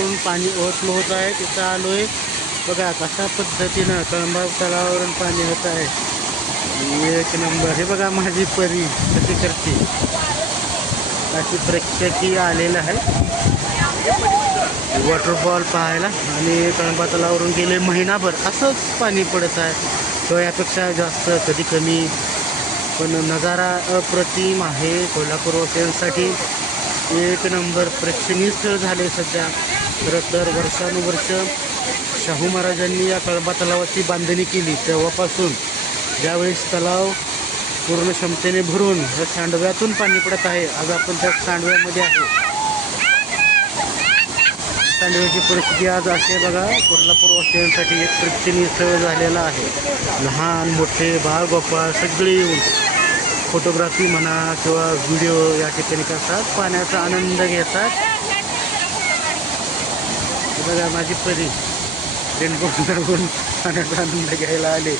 तलावावरून पाणी ओतलं होत आहे. तिथं आलो आहे बघा कशा पद्धतीनं कळंबा तलावावरून पाणी होत आहे. एक नंबर. हे बघा माझी परी कशी करते. अशी प्रेक्षकी आलेलं आहे. वॉटरफॉल पाहायला आणि कळंबा तलावावरून गेले महिनाभर. असंच पाणी पडत आहे. तो यापेक्षा जास्त कधी कमी. पण नजारा अप्रतिम आहे. कोल्हापूर वासियांसाठी एक नंबर प्रेक्षणीय स्थळ झाले सध्या. खरं तर वर्षानुवर्ष शाहू महाराजांनी या कळंबा तलावाची बांधणी केली. तेव्हापासून ज्यावेळेस तलाव पूर्ण क्षमतेने भरून या सांडव्यातून पाणी पडत आहे आज आपण त्या सांडव्यामध्ये आहे सांडव्याची परिस्थिती आज अशी आहे बघा कोल्हापूर वासियांसाठी एक प्रेक्षणीय स्थळ झालेलं आहे. लहान मोठे बाळ गोपाळ सगळे येऊन फोटोग्राफी म्हणा किंवा व्हिडिओ या ठिकाणी करतात पाण्याचा आनंद घेतात. बघा माझी परी. रेनकोट धरून आनंद आनंद घ्यायला आले.